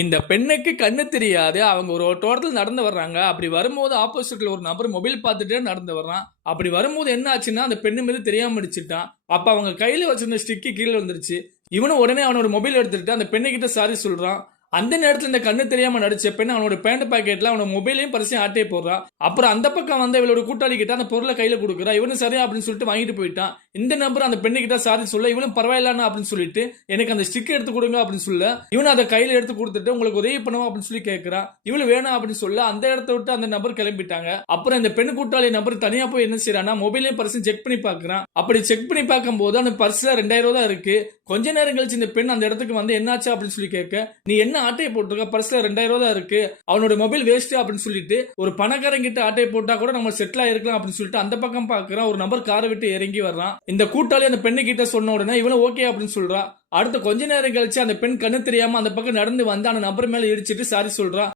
இந்த பெண்ணுக்கு கண்ணு தெரியாது. அவங்க ஒரு தோட்டத்தில் நடந்து வர்றாங்க. அப்படி வரும்போது ஆப்போசிட்ல ஒரு நபர் மொபைல் பார்த்துட்டே நடந்து வர்றான். அப்படி வரும்போது என்ன ஆச்சுன்னா அந்த பெண்ணு மீது தெரியாம அடிச்சுட்டான். அப்ப அவங்க கையில வச்சிருந்த ஸ்டிக்கு கீழே வந்துருச்சு இவனும் உடனே அவனோட மொபைல் எடுத்துட்டு அந்த பெண்ணுக்கிட்ட கிட்ட சாரி சொல்றான். அந்த நேரத்தில் இந்த கண்ணு தெரியாம நடிச்ச பெண் அவனோட பேண்ட் பாக்கெட்ல அவனோட மொபைலையும் பரிசையும் ஆட்டே போடுறான் அப்புறம் அந்த பக்கம் வந்து இவளோட கூட்டாளி கிட்ட அந்த பொருளை கையில கொடுக்குறா. இவனும் சரியா அப்படின்னு சொல்லிட்டு வாங்கிட்டு போயிட்டான். இந்த நம்பர் அந்த பெண்ணு கிட்ட சாரி சொல்ல இவனும் பரவாயில்லண்ணா அப்படின்னு சொல்லிட்டு எனக்கு அந்த ஸ்டிக் எடுத்து கொடுங்க அப்படின்னு சொல்ல இவன் அதை கையில எடுத்து கொடுத்துட்டு உங்களுக்கு உதவி பண்ணுவோம் அப்படின்னு சொல்லி கேட்கிறான் இவளு வேணாம் அப்படின்னு சொல்ல அந்த இடத்த விட்டு அந்த நபர் கிளம்பிட்டாங்க. அப்புறம் இந்த பெண் கூட்டாளி நபர் தனியா போய் என்ன செய்யறான்னா மொபைலையும் பர்சன் செக் பண்ணி பாக்குறான். அப்படி செக் பண்ணி பார்க்கும்போது அந்த பர்ஸ்ல ரெண்டாயிரம் ரூபா தான் இருக்கு. கொஞ்ச நேரம் கழிச்சு இந்த பெண் அந்த இடத்துக்கு வந்து என்னாச்சு? அப்படின்னு சொல்லி கேட்க நீ என்ன ஆட்டையை போட்டிருக்க? பர்ஸ்ல ரெண்டாயிரம் ரூபா தான் இருக்கு. அவனோட மொபைல் வேஸ்ட் அப்படின்னு சொல்லிட்டு ஒரு பணக்காரங்க கிட்ட ஆட்டையை போட்டா கூட நம்ம செட்டில் ஆயிருக்கலாம் அப்படின்னு சொல்லிட்டு அந்த பக்கம் பாக்குறான் ஒரு நபர் காரை விட்டு இறங்கி வர்றான். இந்த கூட்டாளி அந்த பெண்ணு கிட்ட சொன்ன உடனே இவனும் ஓகே அப்படின்னு சொல்றான் அடுத்த கொஞ்ச நேரம் கழிச்சு அந்த பெண் கண்ணு தெரியாம அந்த பக்கம் நடந்து வந்து அந்த நபர் மேல இடிச்சிட்டு சாரி சொல்றான்